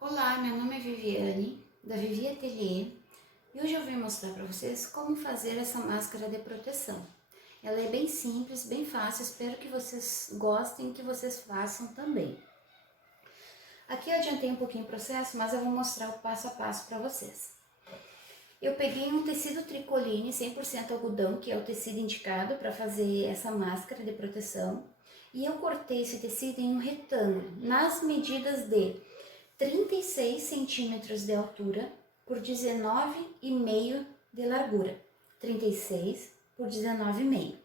Olá, meu nome é Viviane, da Vivi Atelier, e hoje eu vim mostrar para vocês como fazer essa máscara de proteção. Ela é bem simples, bem fácil, espero que vocês gostem e que vocês façam também. Aqui eu adiantei um pouquinho o processo, mas eu vou mostrar o passo a passo para vocês. Eu peguei um tecido tricoline 100% algodão, que é o tecido indicado para fazer essa máscara de proteção, e eu cortei esse tecido em um retângulo, nas medidas de 36 centímetros de altura por 19,5 de largura. 36 por 19,5.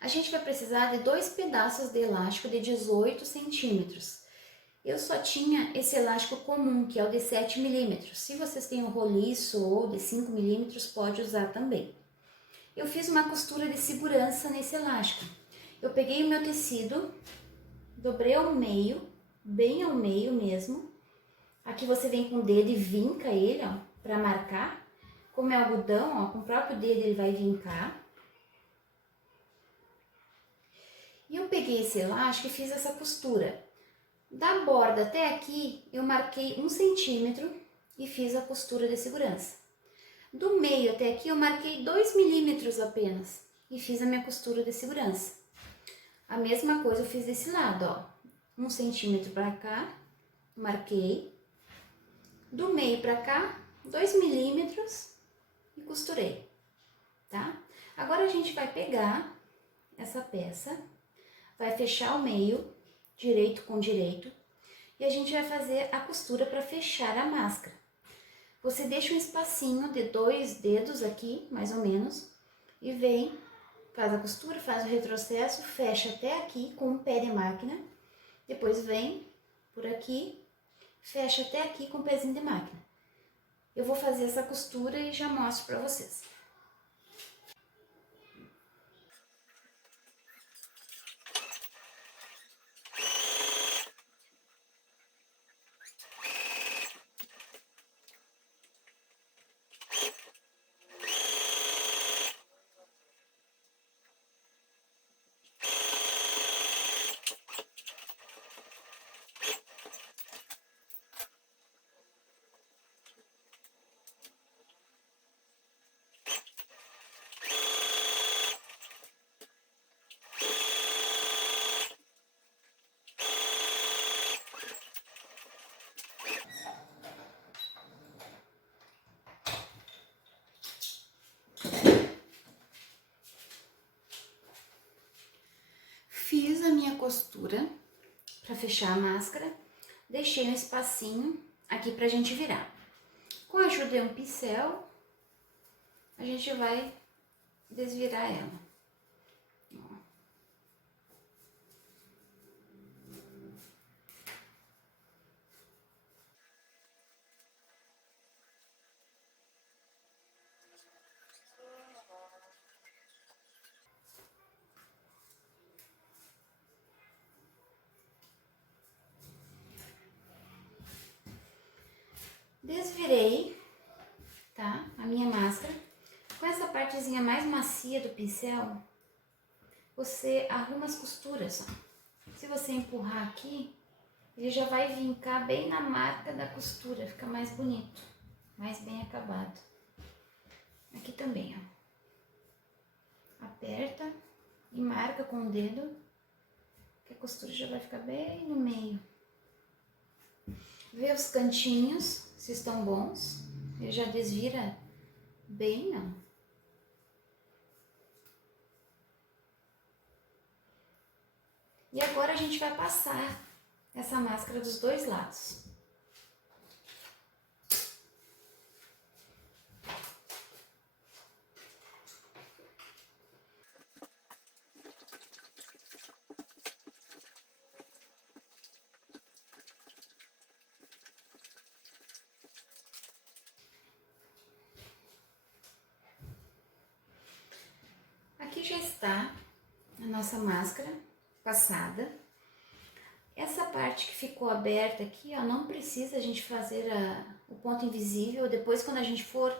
A gente vai precisar de 2 pedaços de elástico de 18 centímetros. Eu só tinha esse elástico comum, que é o de 7 milímetros. Se vocês têm um roliço ou de 5 milímetros, pode usar também. Eu fiz uma costura de segurança nesse elástico. Eu peguei o meu tecido, dobrei ao meio, bem ao meio mesmo. Aqui você vem com o dedo e vinca ele, ó, para marcar. Como é algodão, ó, com o próprio dedo ele vai vincar. E eu peguei esse elástico e fiz essa costura. Da borda até aqui, eu marquei 1 centímetro e fiz a costura de segurança. Do meio até aqui, eu marquei 2 milímetros apenas e fiz a minha costura de segurança. A mesma coisa eu fiz desse lado, ó. 1 centímetro para cá, marquei. Do meio para cá, 2 milímetros e costurei, tá? Agora a gente vai pegar essa peça, vai fechar o meio, direito com direito, e a gente vai fazer a costura para fechar a máscara. Você deixa um espacinho de 2 dedos aqui, mais ou menos, e vem, faz a costura, faz o retrocesso, fecha até aqui com um pé de máquina, depois vem por aqui, fecha até aqui com o pezinho de máquina. Eu vou fazer essa costura e já mostro para vocês. Fiz a minha costura para fechar a máscara, deixei um espacinho aqui pra gente virar. Com a ajuda de um pincel, a gente vai desvirar ela. Desvirei, tá? A minha máscara. Com essa partezinha mais macia do pincel, você arruma as costuras, ó. Se você empurrar aqui, ele já vai vincar bem na marca da costura, fica mais bonito, mais bem acabado. Aqui também, ó. Aperta e marca com o dedo, que a costura já vai ficar bem no meio. Vê os cantinhos, se estão bons. Ele já desvira bem, ó. E agora a gente vai passar essa máscara dos dois lados. Aqui já está a nossa máscara passada. Essa parte que ficou aberta aqui, ó, não precisa a gente fazer o ponto invisível. Depois, quando a gente for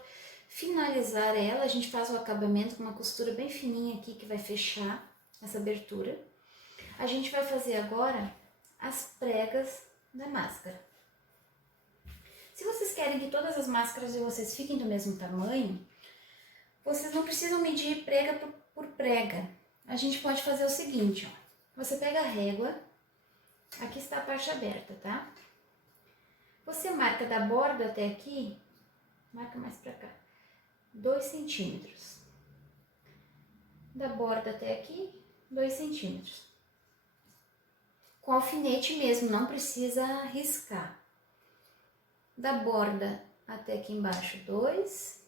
finalizar ela, a gente faz o acabamento com uma costura bem fininha aqui que vai fechar essa abertura. A gente vai fazer agora as pregas da máscara. Se vocês querem que todas as máscaras de vocês fiquem do mesmo tamanho, vocês não precisam medir prega por prega. A gente pode fazer o seguinte, ó. Você pega a régua, aqui está a parte aberta, tá? Você marca da borda até aqui, marca mais pra cá, 2 centímetros. Da borda até aqui, 2 centímetros. Com alfinete mesmo, não precisa riscar. Da borda até aqui embaixo, 2.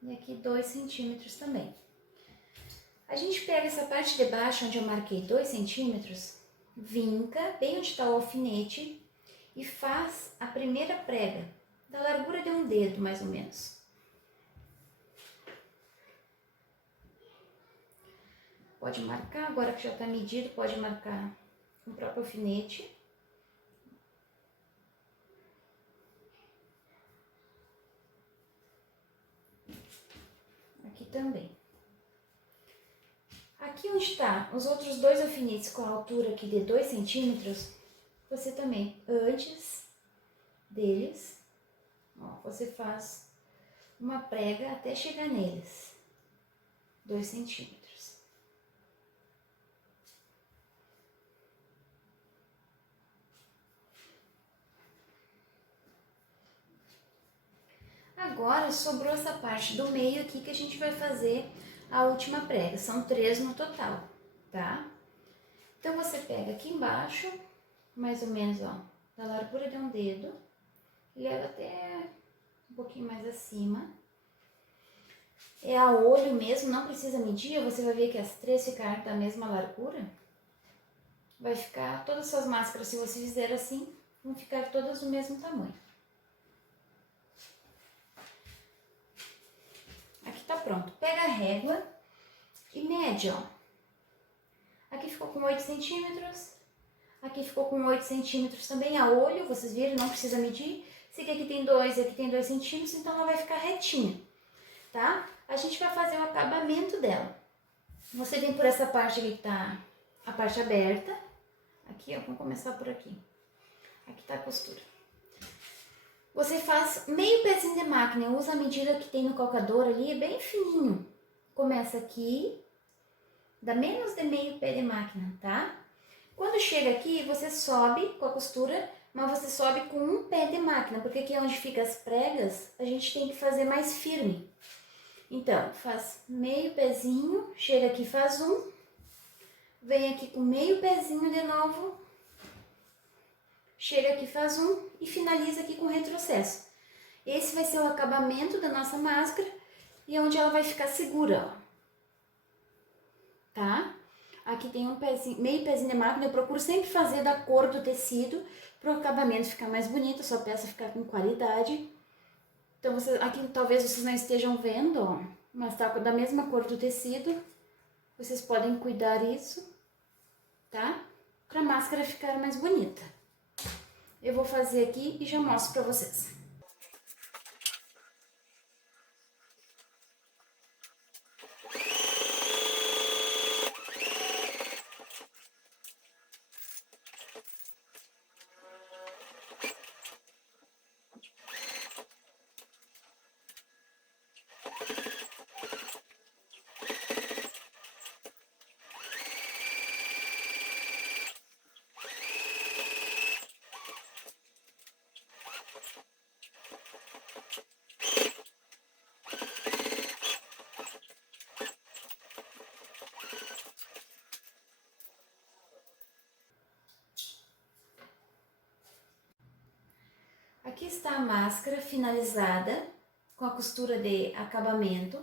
E aqui 2 centímetros também. A gente pega essa parte de baixo, onde eu marquei 2 centímetros, vinca bem onde está o alfinete e faz a primeira prega, da largura de um dedo, mais ou menos. Pode marcar, agora que já está medido, pode marcar no próprio alfinete. Aqui também. Aqui onde está os outros 2 alfinetes com a altura aqui de 2 centímetros, você também, antes deles, ó, você faz uma prega até chegar neles, 2 centímetros. Agora sobrou essa parte do meio aqui que a gente vai fazer a última prega, são 3 no total, tá? Então você pega aqui embaixo, mais ou menos, ó, da largura de um dedo, e leva até um pouquinho mais acima. É a olho mesmo, não precisa medir, você vai ver que as 3 ficaram da mesma largura. Vai ficar, todas as suas máscaras, se você fizer assim, vão ficar todas do mesmo tamanho. Aqui tá pronto. Pega a régua e mede, ó. Aqui ficou com 8 centímetros, aqui ficou com 8 centímetros também, a olho, vocês viram, não precisa medir. Se aqui tem 2, aqui tem 2 centímetros, então ela vai ficar retinha, tá? A gente vai fazer o acabamento dela. Você vem por essa parte aqui que tá a parte aberta. Aqui, ó, vamos começar por aqui. Aqui tá a costura. Você faz meio pezinho de máquina, usa a medida que tem no calcador ali, é bem fininho. Começa aqui, dá menos de meio pé de máquina, tá? Quando chega aqui, você sobe com a costura, mas você sobe com um pé de máquina, porque aqui é onde fica as pregas, a gente tem que fazer mais firme. Então, faz meio pezinho, chega aqui, faz um, vem aqui com meio pezinho de novo, chega aqui, faz um e finaliza aqui com retrocesso. Esse vai ser o acabamento da nossa máscara e onde ela vai ficar segura, ó. Tá? Aqui tem um pezinho, meio pezinho de máquina, eu procuro sempre fazer da cor do tecido para o acabamento ficar mais bonito, a sua peça ficar com qualidade. Então, aqui talvez vocês não estejam vendo, ó, mas tá da mesma cor do tecido. Vocês podem cuidar isso, tá? Para a máscara ficar mais bonita. Eu vou fazer aqui e já mostro para vocês. Aqui está a máscara finalizada com a costura de acabamento.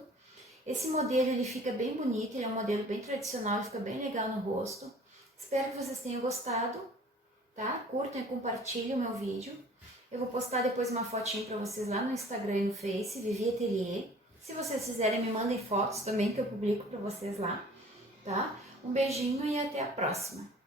Esse modelo ele fica bem bonito, ele é um modelo bem tradicional, ele fica bem legal no rosto. Espero que vocês tenham gostado, tá? Curtam e compartilhem o meu vídeo. Eu vou postar depois uma fotinho para vocês lá no Instagram e no Face, Vivi Atelier. Se vocês fizerem, me mandem fotos também que eu publico para vocês lá, tá? Um beijinho e até a próxima!